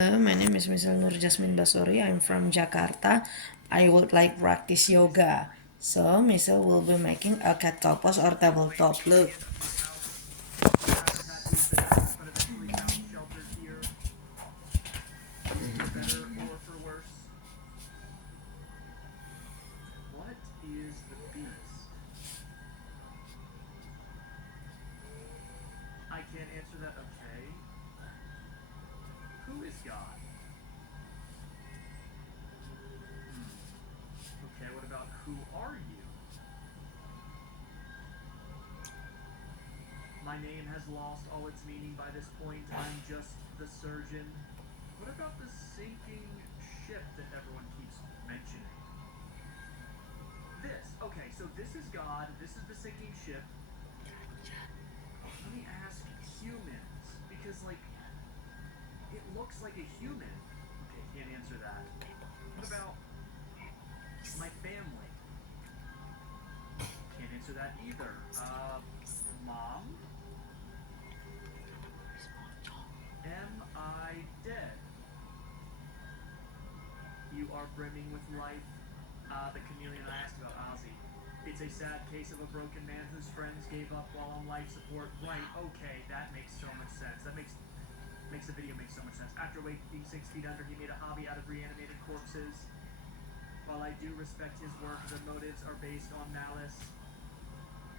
Hello, my name is Mrs. Nour Jasmien Bashory. I'm from Jakarta. I would like practice yoga. So, Mrs. will be making a cat cow pose or tabletop. Look. What is the beast? I can't answer that. Okay. Who is God? Okay, what about who are you? My name has lost all its meaning by this point. I'm just the surgeon. What about the sinking ship that everyone keeps mentioning? This. Okay, so this is God. This is the sinking ship. Let me ask humans. Because, like, it looks like a human. Okay, can't answer that. What about my family? Can't answer that either. Mom? Am I dead? You are brimming with life. The chameleon I asked about Ozzy. It's a sad case of a broken man whose friends gave up while on life support. Right, okay, that makes so much sense. That makes the video make so much sense. After waking 6 feet under, he made a hobby out of reanimated corpses. While I do respect his work, the motives are based on malice.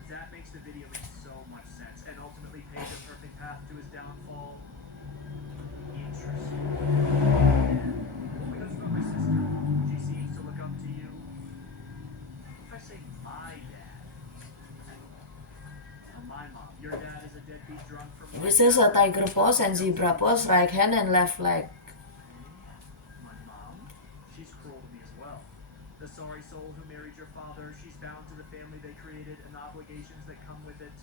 That makes the video make so much sense, and ultimately paved a perfect path to his downfall. Interesting. Oh, that's about my sister. She seems to look up to you. If I say my dad, my mom, your dad is a deadbeat drunk from life. This is a tiger pose and zebra pose, right hand and left leg. My mom, she's cruel to me as well. The sorry soul who married your father, she's bound to the family they created and the obligations that come with it.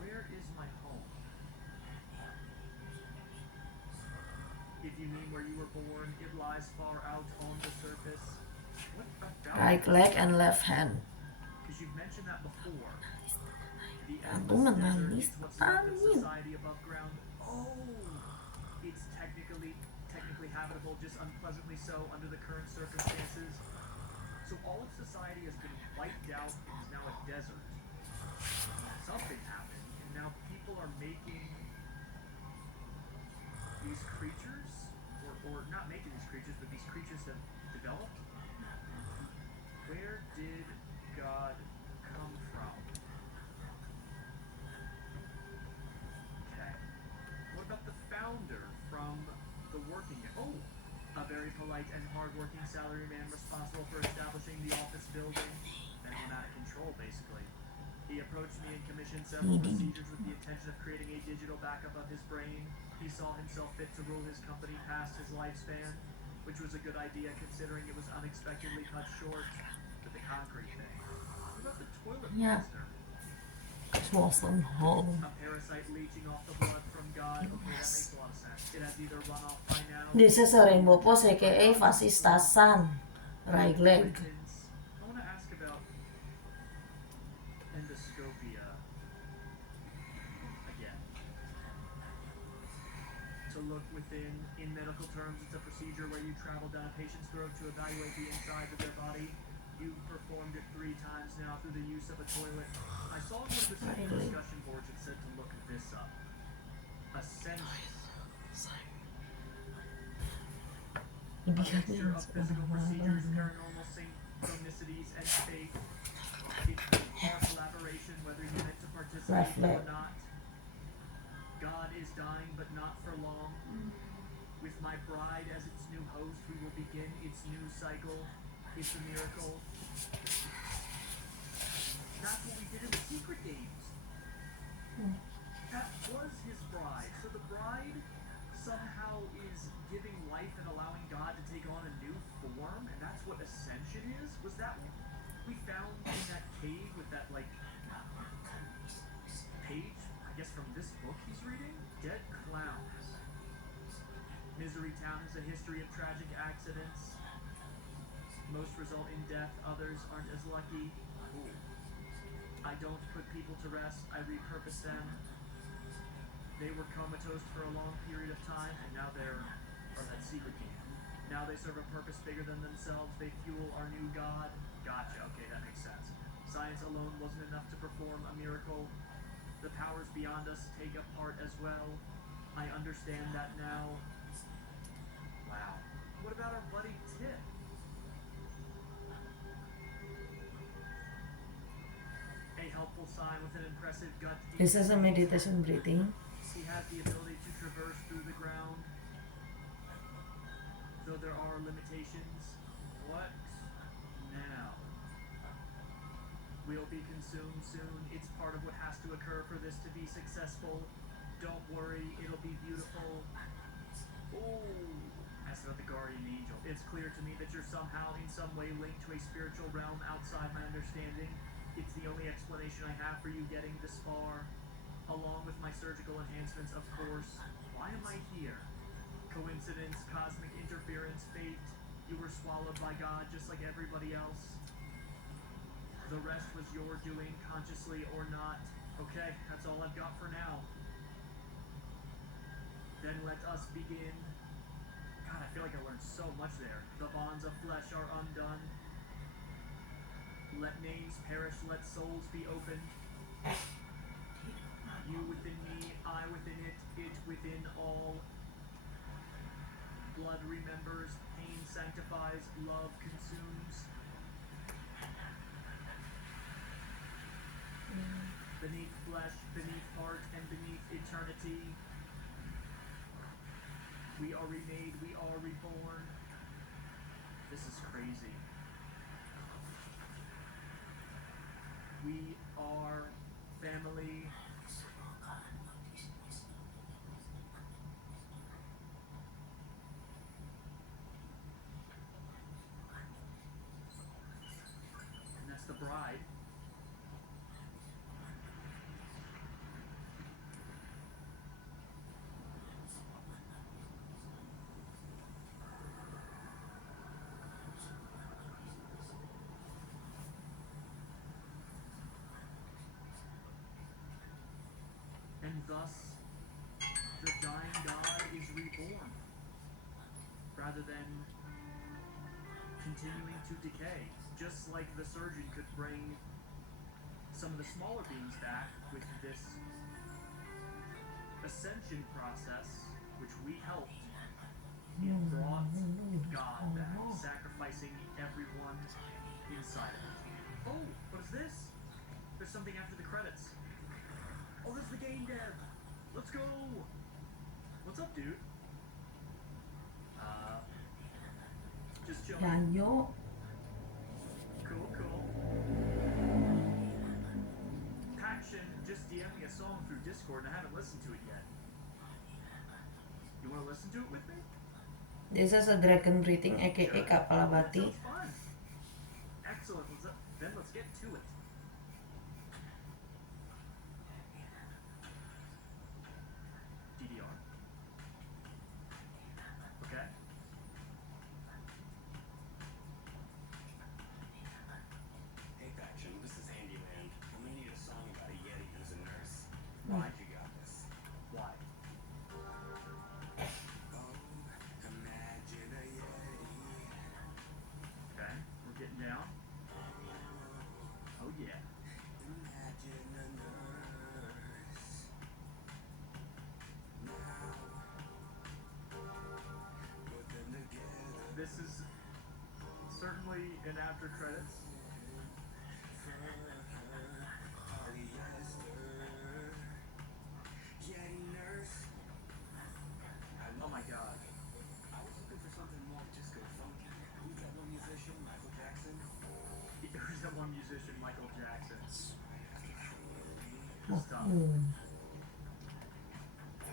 Where is my home? If you mean where you were born, it lies far out on the surface. What about Right leg and left hand. because you've mentioned that before. The Aku endless desert, menangis it's what's left of angin. society above ground. Oh, it's technically habitable, just unpleasantly so under the current circumstances. So all of society has been wiped out and is now a desert. Something happened, and now people are making these creatures, or not making these creatures, but these creatures have developed. Where did God come from? Okay. What about the founder from the working? Oh, a very polite and hardworking salaryman responsible for establishing the office building. Then went out of control, basically. He approached me and commissioned several procedures with the intention of creating a digital backup of his brain. He saw himself fit to rule his company past his lifespan, which was a good idea considering it was unexpectedly cut short with the concrete thing. What about the toilet Yeah, monster? awesome home. A parasite leeching off the blood from God. Okay, that makes a lot of sense. It has either run off by now. This is a rainbow pose aka fasistasan. Right leg. I want to ask about endoscopia again. To look within, in medical terms, it's a procedure where you travel down a patient's throat to evaluate the insides of their body. You've performed it 3 times now through the use of a toilet. I saw one of the discussion boards that said to look this up. Ascension. A mixture of physical procedures, paranormal synchronicities, and faith. It's our collaboration, whether you meant to participate or not. God is dying, but not for long. With my bride as its new host, we will begin its new cycle. It's a miracle. That's what we did in the Secret Games. That was his bride. So the bride somehow is giving life and allowing God to take on a new form, and that's what ascension is? Was that we found in that cave with that, like, page, I guess from this book he's reading? Dead clowns. Misery Town has a history of tragic accidents. Most result in death, others aren't as lucky. Ooh. I don't put people to rest, I repurpose them. They were comatose for a long period of time, and now they're, or that secret team. Now they serve a purpose bigger than themselves. They fuel our new god. Gotcha. Okay, that makes sense. Science alone wasn't enough to perform a miracle. The powers beyond us take a part as well. I understand that now. Wow. What about our buddy Tip? A helpful sign with an impressive gut This is a instinct. meditation breathing. He has the ability to traverse through the ground, though there are limitations. What now? We'll be consumed soon. It's part of what has to occur for this to be successful. Don't worry, it'll be beautiful. Oh, asked about the guardian angel. It's clear to me that you're somehow, in some way, linked to a spiritual realm outside my understanding. It's the only explanation I have for you getting this far. Along with my surgical enhancements, of course. Why am I here? Coincidence, cosmic interference, fate. You were swallowed by God just like everybody else. The rest was your doing, consciously or not. Okay, that's all I've got for now. Then let us begin. God, I feel like I learned so much there. The bonds of flesh are undone. Let names perish, let souls be opened. You within me, I within it within all. Blood remembers, pain sanctifies, love consumes. Beneath flesh, beneath heart, and beneath eternity, we are remade, we are reborn. This is crazy. We are family. And that's the bride. And thus, the dying God is reborn, rather than continuing to decay. Just like the surgeon could bring some of the smaller beings back with this ascension process, which we helped, it brought God back, sacrificing everyone inside of it. Oh, what is this? There's something after the credits. Oh, this is the game dev. Let's go. What's up, dude? Just chilling. Yan yo. Cool, cool. Paction just DM'd me a song through Discord and I haven't listened to it yet. You want to listen to it with me? This is a dragon breathing, aka Sure. Kapalabhati. That sounds fun. Excellent. Then let's get to it. DDR. Okay. Hey, Faction, this is Handyman. I'm gonna need a song about a Yeti who's a nurse. Why? You got this. Why? Oh, imagine a Yeti. Okay. We're getting down. Oh yeah. Imagine a nurse. Now, put them together. This is certainly an after credits. Polyester. Yeti nurse. Oh my god. I was looking for something more just go funky. Who's that one musician, Michael Jackson? Who's that one musician, Michael Jackson? Oh, Good stuff.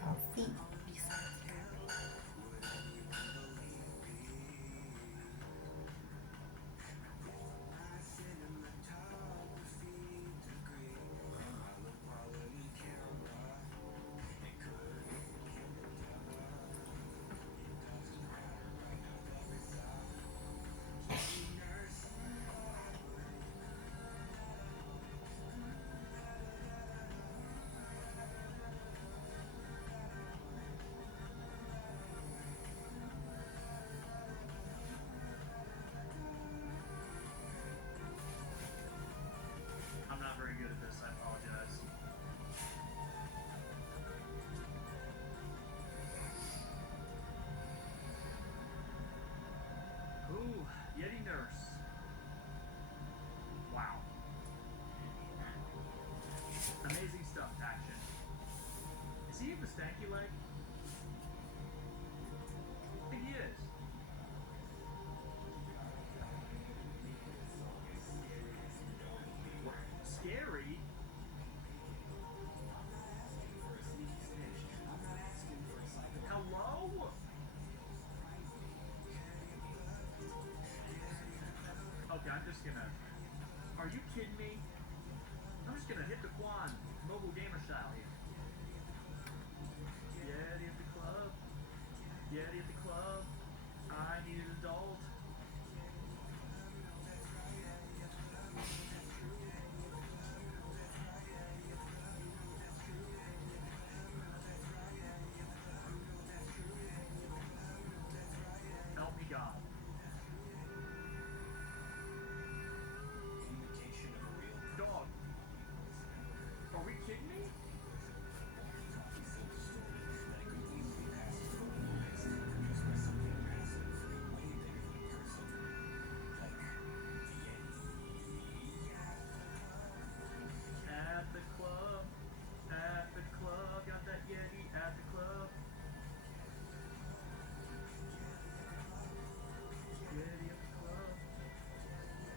Coffee. Steve a stanky leg? I think he is. What? Scary? Hello? Okay, I'm just gonna... Are you kidding me? I'm just gonna hit the Quan mobile gamer style here. Yeti at the club. Yeti at the club. I need an adult. Help me God. Imitation of a real Dog. Are we kidding me? talkie silk story that could easily pass for unnoticed just by something massive, way bigger than a person. Like the Yeti. At the club. At the club. Got that Yeti at the club. Yeti at the club.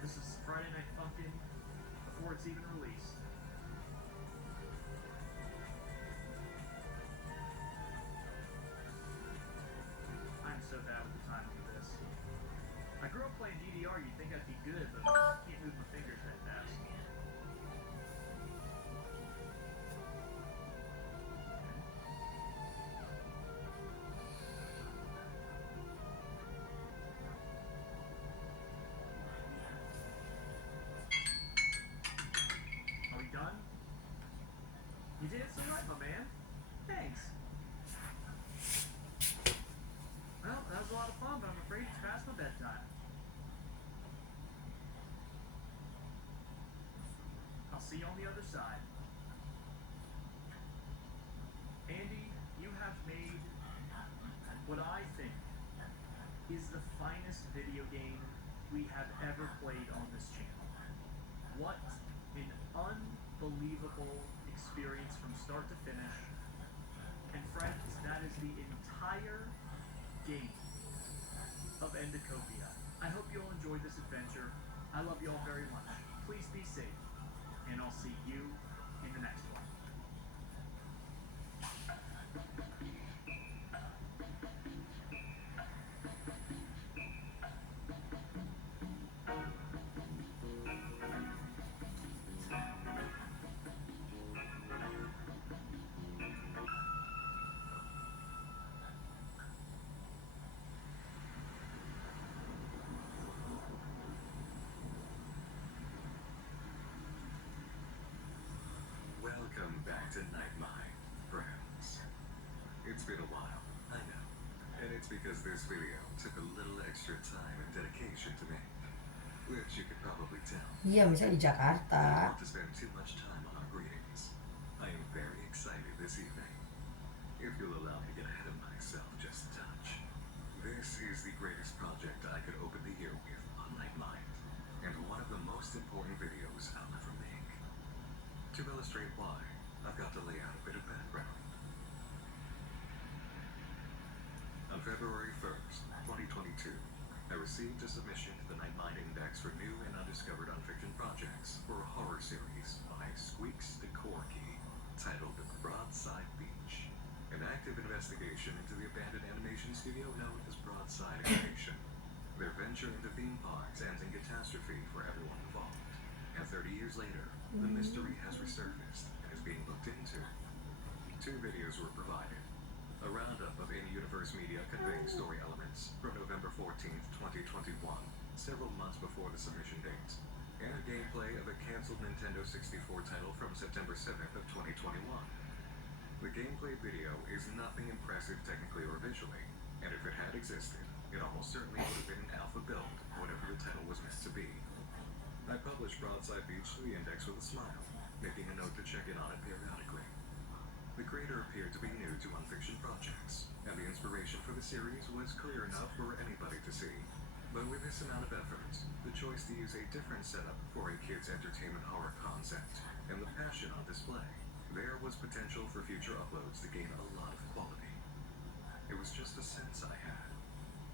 This is Friday Night Funkin' before it's even released. I'm so bad with the timing of this. I grew up playing DDR, you'd think I'd be good, but I can't move my fingers that fast. Are we done? You did it so right, my man. Thanks. Well, that was a lot of fun, but I'm afraid it's past my bedtime. I'll see you on the other side. Andy, you have made what I think is the finest video game we have ever played on this channel. What an unbelievable experience from start to finish. And friends, that is the entire game of Endocopia. I hope you all enjoyed this adventure. I love you all very much. Please be safe, and I'll see you in the next one. Welcome back to Nightmine, friends. It's been a while, I know. And it's because this video took a little extra time and dedication to make, which you could probably tell. Iya, misalnya di I don't Jakarta. want to spend too much time on our greetings. I am very excited this evening. If you'll allow me to get ahead of myself just a touch. This is the greatest project I could open the year with on Nightmine, and one of the most important videos I'll ever make. To illustrate why, I've got to lay out a bit of background. On February 1st, 2022, I received a submission to the Nightmine Index for new and undiscovered nonfiction projects for a horror series by Squeaks the Corky, titled Broadside Beach, an active investigation into the abandoned animation studio known as Broadside Animation. Their venture into theme parks ends in catastrophe for everyone involved, and 30 years later, the mystery has resurfaced and is being looked into. 2 videos were provided. A roundup of in-universe media conveying story elements from November 14th, 2021, several months before the submission date, and a gameplay of a cancelled Nintendo 64 title from September 7th of 2021. The gameplay video is nothing impressive technically or visually, and if it had existed, it almost certainly would have been an alpha build, whatever the title was meant to be. I published Broadside Beach to the Index with a smile, making a note to check in on it periodically. The creator appeared to be new to nonfiction projects, and the inspiration for the series was clear enough for anybody to see. But with this amount of effort, the choice to use a different setup for a kids' entertainment horror concept, and the passion on display, There was potential for future uploads to gain a lot of quality. It was just a sense I had.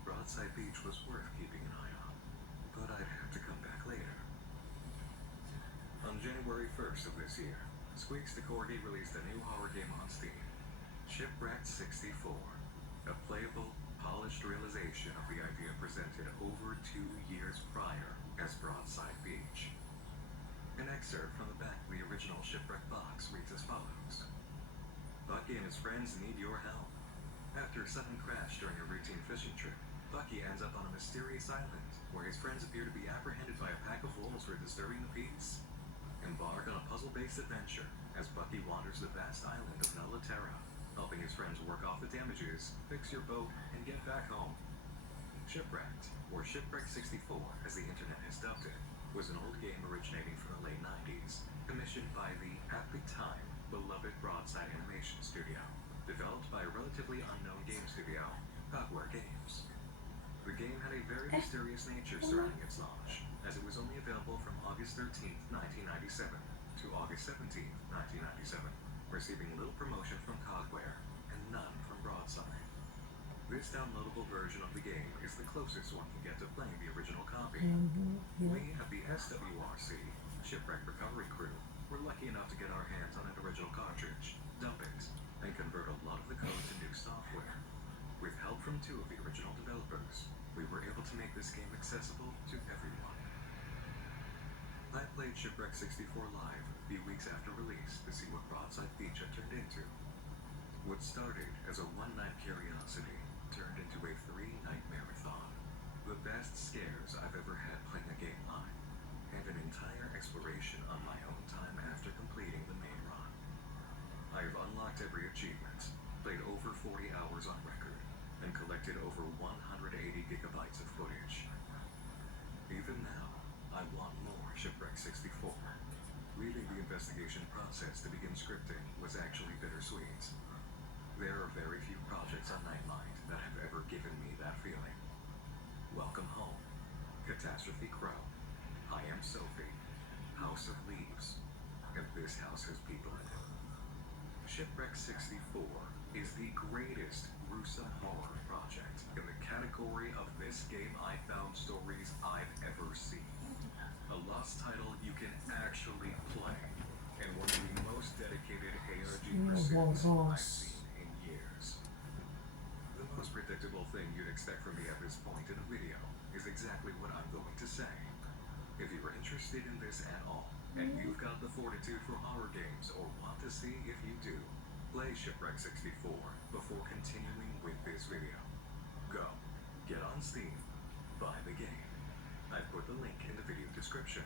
Broadside Beach was worth keeping an eye on, but I'd have to come back later. On January 1st of this year, Squeaks the Corgi released a new horror game on Steam, Shipwrecked 64, a playable, polished realization of the idea presented over 2 years prior as Broadside Beach. An excerpt from the back of the original Shipwreck box reads as follows. Bucky and his friends need your help. After a sudden crash during a routine fishing trip, Bucky ends up on a mysterious island where his friends appear to be apprehended by a pack of wolves for disturbing the peace. Embark on a puzzle-based adventure as Bucky wanders the vast island of Nulla Terra, helping his friends work off the damages, fix your boat, and get back home. Shipwrecked, or Shipwreck 64 as the internet has dubbed it, was an old game originating from the late 90s, commissioned by the, at the time, beloved Broadside Animation Studio, developed by a relatively unknown game studio, Cogware Games. The game had a very mysterious nature surrounding its launch, as it was only available from August 13, 1997 to August 17, 1997, receiving little promotion from Cogware and none from Broadside. This downloadable version of the game is the closest one can get to playing the original copy. We at the SWRC, Shipwreck Recovery Crew, were lucky enough to get our hands on an original cartridge, dump it, and convert a lot of the code to new software. With help from 2 of the original developers, we were able to make this game accessible to everyone. I played Shipwreck 64 live a few weeks after release to see what Broadside Beach had turned into. What started as a one-night curiosity turned into a 3-night marathon. The best scares I've ever had playing a game live, and an entire exploration on my own time after completing the main run. I have unlocked every achievement, played over 40 hours on record, and collected over 180 gigabytes of footage. Even now, I want more Shipwreck 64. Leaving the investigation process to begin scripting was actually bittersweet. There are very few projects on Nightmind that have ever given me that feeling. Welcome Home, Catastrophe Crow, I Am Sophie, House of Leaves, and This House Has People in It. Shipwreck 64 is the greatest gruesome horror project in the category of this game I found stories I've ever seen. A lost title you can actually play, and one of the most dedicated ARG pursuits I've seen in years. The most predictable thing you'd expect from me at this point in a video is exactly what I'm going to say. If you're interested in this at all, and you've got the fortitude for horror games or want to see if you do, play Shipwreck 64 before continuing with this video. Go, get on Steam, buy the game. I've put the link in the video description.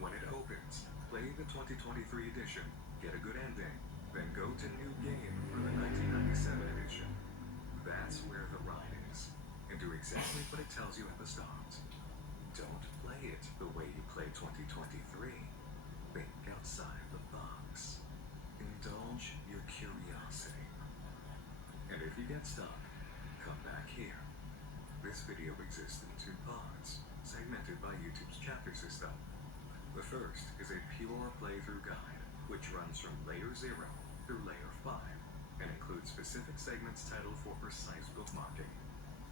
When it opens, play the 2023 edition, get a good ending, then go to New Game for the 1997 edition. That's where the ride is, and do exactly what it tells you at the start. Don't play it the way you play 2023. Think outside the box. Indulge your curiosity. And if you get stuck, come back here. This video exists in 2 parts, segmented by YouTube's chapter system. The first is a pure playthrough guide, which runs from layer 0 through layer 5, and includes specific segments titled for precise bookmarking.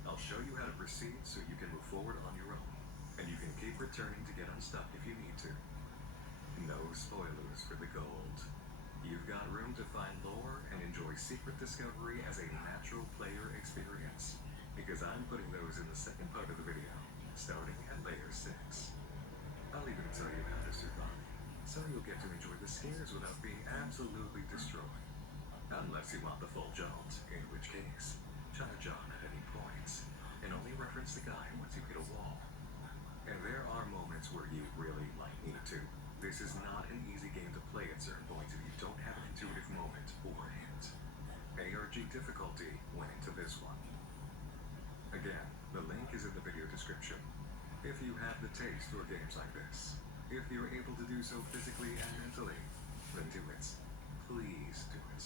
I'll show you how to proceed so you can move forward on your own, and you can keep returning to get unstuck if you need to. No spoilers for the gold. You've got room to find lore and enjoy secret discovery as a natural player experience, because I'm putting those in the second part of the video, starting at layer 6. I'll even tell you how to survive, so you'll get to enjoy the scares without being absolutely destroyed. Unless you want the full jolt, in which case, charge on at any point, and only reference the guy once you hit a wall. And there are moments where you really might need to. This is not an easy game to play at certain points if you don't have an intuitive moment or hint. ARG difficulty went into this one. Again, the link is in the video description. If you have the taste for games like this, if you're able to do so physically and mentally, then do it. Please do it.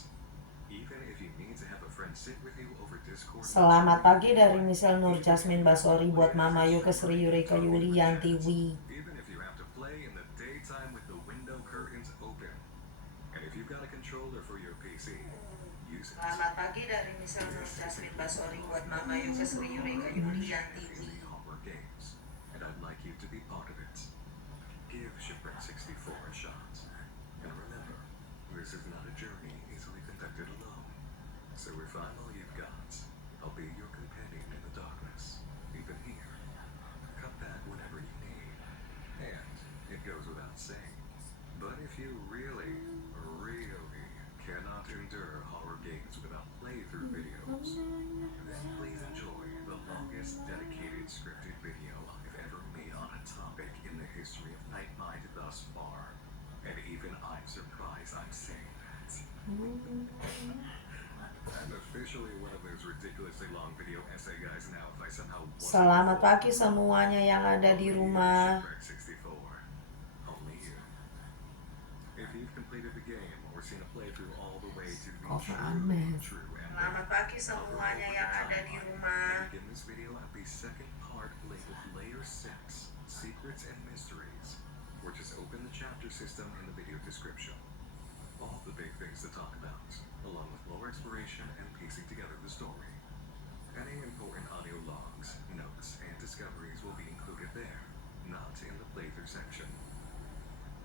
Even if you need to have a friend sit with you over Discord. Selamat pagi dari misal Nour, Jasmien, Bashory buat Mama Yuka, Sri Yurika, Yulianti, Wi. Even if you have to play in the daytime with the window curtains open. And if you've got a controller Selamat pagi dari Misal Nour Jasmien Bashory buat Mama Yoga Sri Yureka Yulianti. Daily horror games, and I'd like you to be part of it. Give Shipwreck 64 a shot. And remember, this is not a journey easily conducted alone. So if I'm all you've got, I'll be your companion in the darkness, even here. Come back whenever you need. And it goes without saying, but if you really, really cannot endure horror games without playthrough videos, then please enjoy the longest dedicated scripted video I've ever made on a topic in the history of Night Mind thus far. And even I'm surprised I'm saying that. I'm officially one of those ridiculously long video essay guys now if I somehow wasn't Selamat pagi semuanya yang ada di rumah. Shipwreck 64. Only you. If you've completed the game or seen a playthrough all the way to the true ending. Selamat pagi semuanya yang ada di rumah. Begin this video at the second part labeled Layer 6, Secrets and Mysteries, or just open the chapter system in the video description. All the big things to talk about, along with lore exploration and piecing together the story. Any important audio logs, notes, and discoveries will be included there, not in the playthrough section.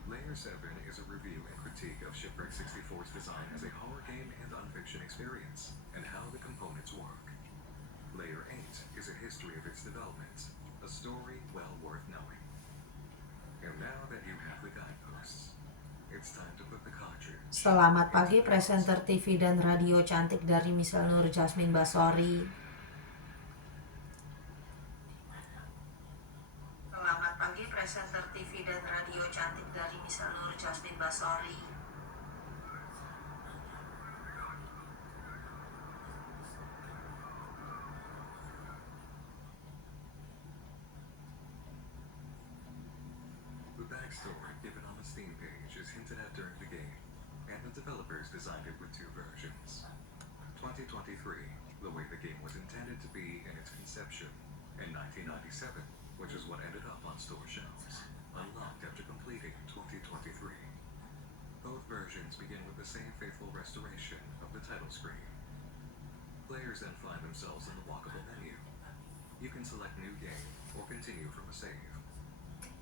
Layer 7 is a review and critique of Shipwreck 64's design as a horror game and unfiction experience, and how the components work. Layer 8 is a history of its development, a story well worth knowing. And now that you have the guideposts, it's time to put the cartridge. Selamat pagi presenter TV dan radio cantik dari Misal Nour Jasmien Bashory. Selamat pagi presenter TV dan radio cantik dari Misal Nour Jasmien Bashory. The backstory given on the Steam page is hinted at during the game, and the developers designed it with two versions. 2023, the way the game was intended to be in its conception, and 1997, which is what ended up on store shelves, unlocked after completing 2023. Both versions begin with the same faithful restoration of the title screen. Players then find themselves in the walkable menu. You can select New Game or continue from a save.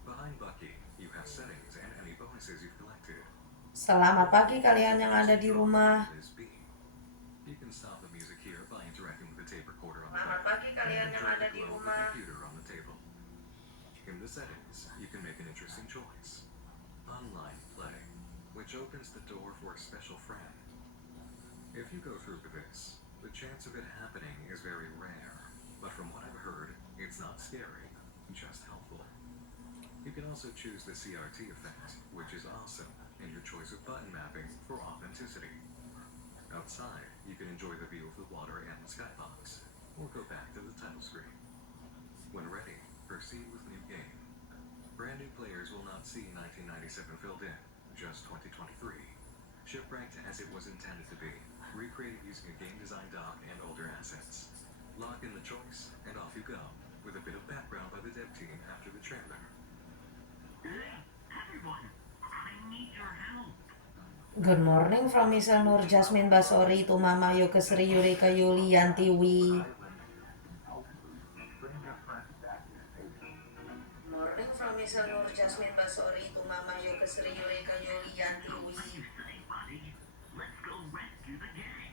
Behind Bucky, you have settings and any bonuses you've collected. Selamat pagi kalian yang ada di rumah. You can stop the music here by interacting with the tape recorder on the Selamat back. pagi kalian yang ada di Glow of the rumah. computer on the table. In the settings, you can make an interesting choice. Online play, which opens the door for a special friend. If you go through with this, the chance of it happening is very rare, but from what I've heard, it's not scary, just helpful. You can also choose the CRT effect, which is awesome, and your choice of button mapping for authenticity. Outside, you can enjoy the view of the water and the skybox, or go back to the title screen. When ready, proceed with New Game. Brand new players will not see 1997 filled in, just 2023. Shipwrecked as it was intended to be, recreated using a game design doc and older assets. Lock in the choice, and off you go, with a bit of background by the dev team after the trailer. Everyone, I need your help. Good morning from Misal Nour Jasmien Bashory to Mama Yoga Sri Yureka Yulianti. Morning from Misal Nour Jasmien Bashory to Mama Yoga Sri Yureka Yulianti. Say, buddy, let's go rescue the gang.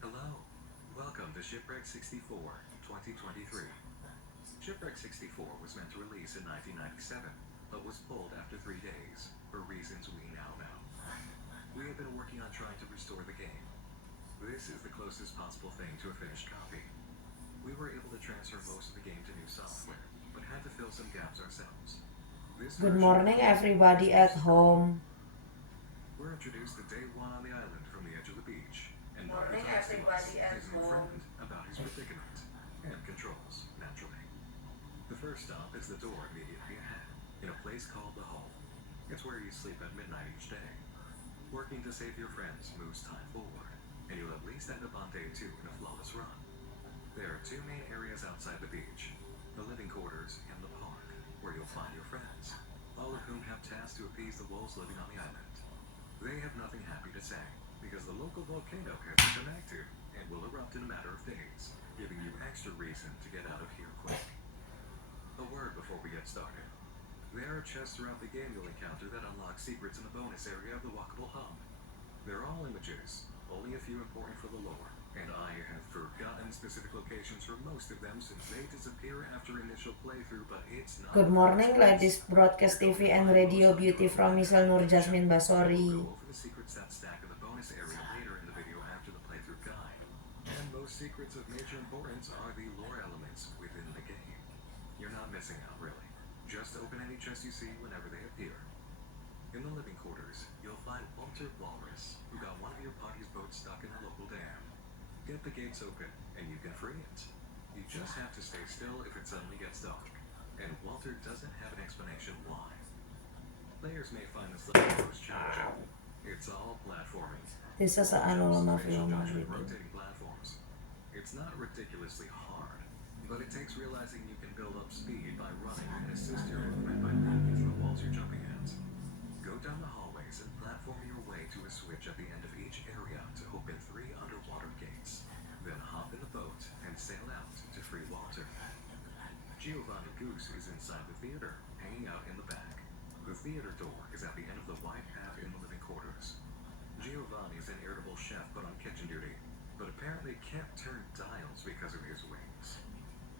Hello, welcome to Shipwreck 64, 2023. Shipwreck 64 was meant to release in 1997, but was pulled after 3 days, for reasons we now know. We have been working on trying to restore the game. This is the closest possible thing to a finished copy. We were able to transfer most of the game to new software, but had to fill some gaps ourselves. This Good version- morning everybody at home. We're introduced to day one on the island from the edge of the beach, and Morning, Barney talks to everybody us, at his new home. friend, about his predicament, and controls, naturally. The first stop is the door immediately ahead, in a place called the Hall. It's where you sleep at midnight each day. Working to save your friends moves time forward, and you'll at least end up on day 2 in a flawless run. There are 2 main areas outside the beach, the living quarters and the park, where you'll find your friends, all of whom have tasks to appease the wolves living on the island. They have nothing happy to say, because the local volcano has become active and will erupt in a matter of days, giving you extra reason to get out of here quick. A word before we get started. There are chests throughout the game you'll encounter that unlock secrets in the bonus area of the walkable hub. They're all images, only a few important for the lore, and I have forgotten specific locations for most of them since they disappear after initial playthrough, but it's not... Good morning, ladies, broadcast TV and radio beauty from Misal Nour Jasmien We'll Bashory. go over the secrets that stack in the bonus area later in the video after the playthrough guide. And most secrets of major importance are the lore elements within the game. You're not missing out, really. Just open any chest you see whenever they appear. In the living quarters, you'll find Walter Walrus, who got one of your party's boats stuck in a local dam. Get the gates open, and you can free it. You just have to stay still if it suddenly gets dark, and Walter doesn't have an explanation why. Players may find this level most challenging. It's all platforming. Isa sa ano Spatial mafilma judgment dito. rotating platforms. It's not ridiculously hard, but it takes realizing you can build up speed by running and assist your movement by leaning into the walls you're jumping at. Go down the hallways and platform your way to a switch at the end of each area to open 3 underwater gates. Then hop in the boat and sail out to free Walter. Giovanni Goose is inside the theater, hanging out in the back. The theater door is at the end of the wide path in the living quarters. Giovanni's an irritable chef put on kitchen duty, but apparently can't turn dials because of his wings.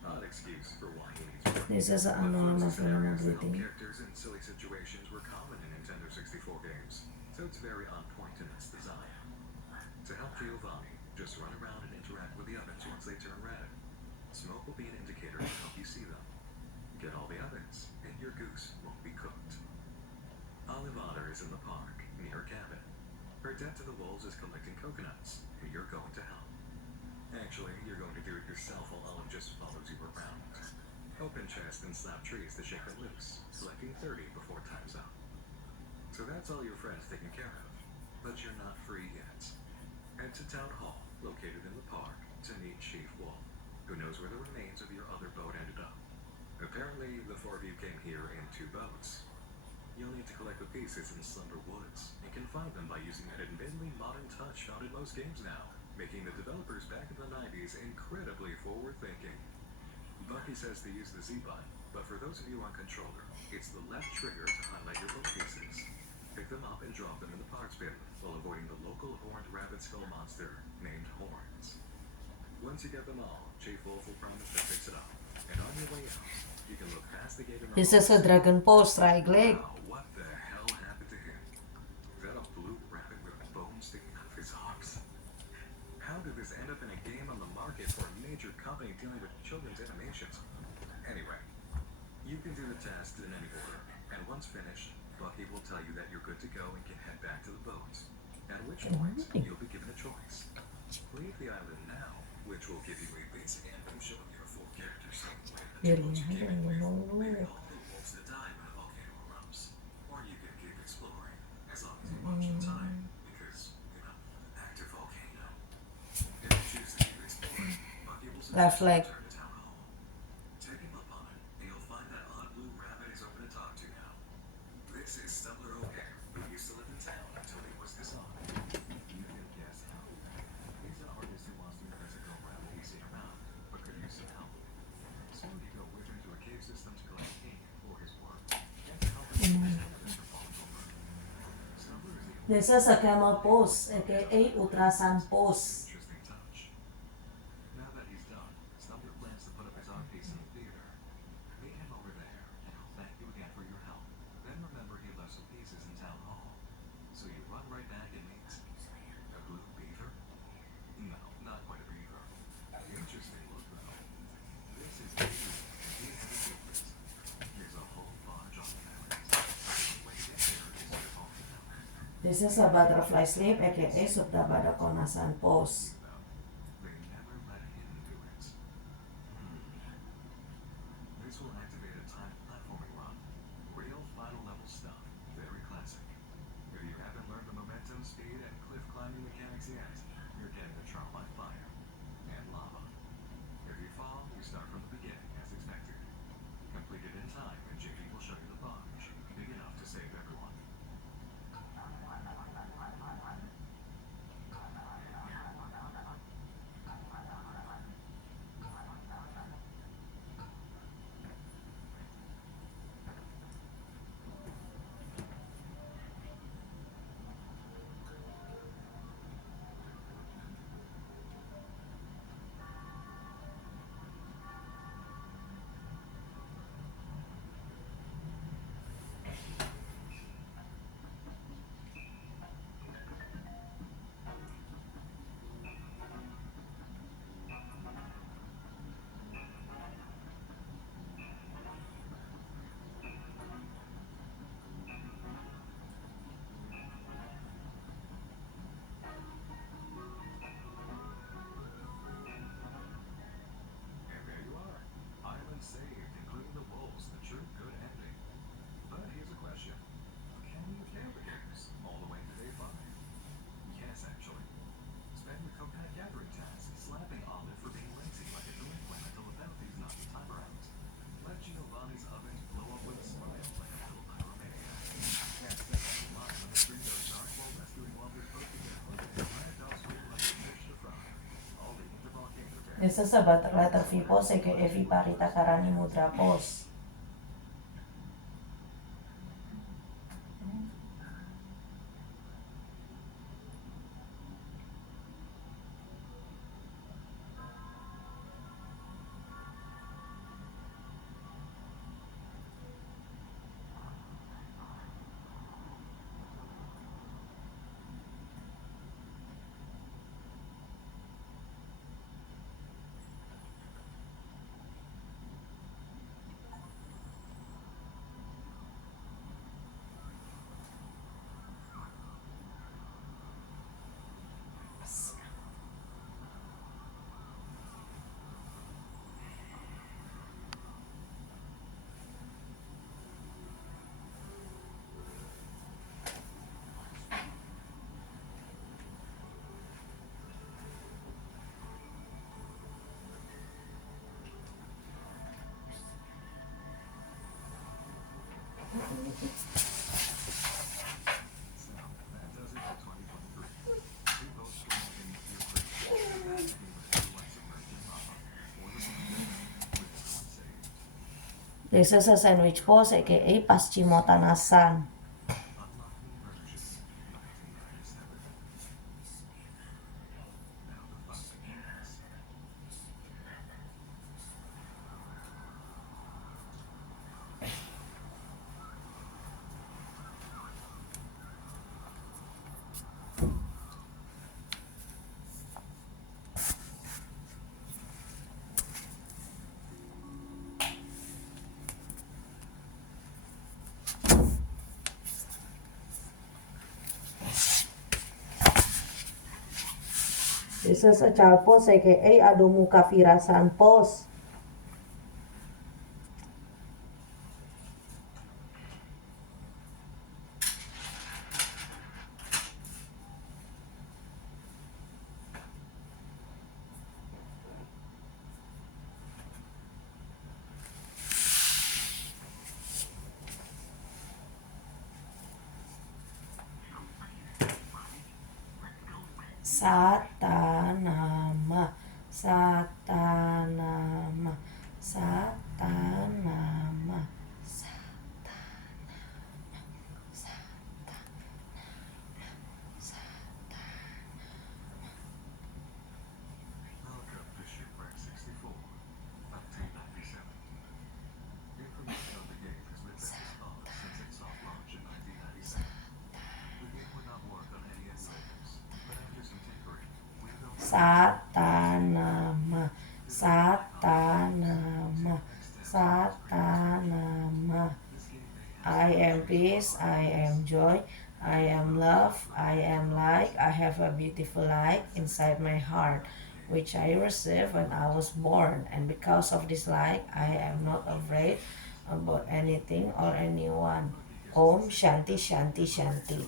Odd excuse for why he needs work. Isa sa But ano flimsy mafilma scenarios that help dito. characters in silly situations were common in Nintendo 64 games, so it's very on point in its design. To help Giovanni, just run around and interact with the ovens once they turn red. Smoke will be an indicator to help you see them. Get all the ovens, and your goose won't be cooked. Olive Otter is in the park, near her cabin. Her debt to the wolves is collecting coconuts, and you're going to help. Actually, you're going to do it yourself while Olive just follows you around. Open chests and slap trees to shake them loose, collecting 30 before time's up. So that's all your friends taken care of, but you're not free yet. Head to Town Hall, located in the park, to meet Chief Wolf, who knows where the remains of your other boat ended up. Apparently, the 4 of you came here in 2 boats. You'll need to collect the pieces in Slumber Woods, and can find them by using an admittedly modern touch found in most games now, making the developers back in the 90s incredibly forward-thinking. Bucky says to use the Z button, but for those of you on controller, it's the left trigger to highlight your boat pieces. Pick them up and drop them in the parts bin, while avoiding the local horned rabbit skull monster named Horns. Once you get them all, Chief Wolf will promise to fix it up, and on your way out, you can look past the gate in the Isa sa Dragon Post, right leg. Wow, what the hell happened to him? Is that a blue rabbit with a bone sticking out of his arms? How did this end up in a game on the market for a major company dealing with children's animations? Anyway, you can do the test in any order, and once finished, Bucky will tell you that you're good to go and can head back to the boat. At which point, you'll be given a choice. Leave the island now, which will give you a basic anthem showing your full character selling way that you Very came away from, leaving hard. all the wolves to die when the volcano erupts. Or you can keep exploring, as long as you watch the time, because, you know, active volcano. If you choose to keep exploring, Bucky will Left suggest you leg. return to Town Hall. Take him up on it, and you'll find that odd blue rabbit is open to talk to now. This is Stumbler O'Hare, who used to live in town until he was disarmed. You can guess how. He's an artist who wants to impress a girl rabbit he's seen around, but could use some help. Soon you go with him to a cave system to collect ink for his work. Get to help him with his evidence for falling over. Stumbler is the only Isa sa Camel Post, aka Ultrasan Post. interesting touch. Now that he's done, Stumbler plans to put up his art piece in the theater. Meet him over there, and he'll thank you again for your help. Then remember he left some pieces in Town Hall. So you run right back and meet a blue beaver? No, not quite a beaver. Interesting look though. This is Beaver, and he has a secret. There's a whole bunch on the island. The way to get there is to talk to them. Isa sa Butterfly Sleep, aka Subtabada Konasan Post. They never let him do it. This will activate a timed platforming run. Real final level stuff. Very This is a letter V pose aka Viparita Karani Mudra pose. This is a sandwich pose aka Paschimottanasana. This is a child pose aka Adho Mukha Virasana pose. Satanama, Satanama, Satanama, Welcome to Shipwreck 64, Update 97. Information on the game has been as follows since its soft launch in 1997. The game would not work on any emulators, but after some tinkering, we built Satanama, Satanama, Satanama. I am peace, I am joy, I am love, I am light, I have a beautiful light inside my heart, which I received when I was born, and because of this light, I am not afraid about anything or anyone. Om Shanti Shanti Shanti.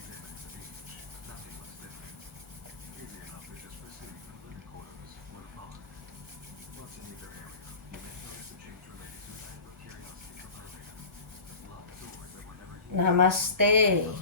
examining the beach. Nothing was different. Easy enough to just proceed from the living quarters or the pond. Once in either area, you may notice a change related to a type of curiosity from earlier. Locked doors that were never used. Namaste.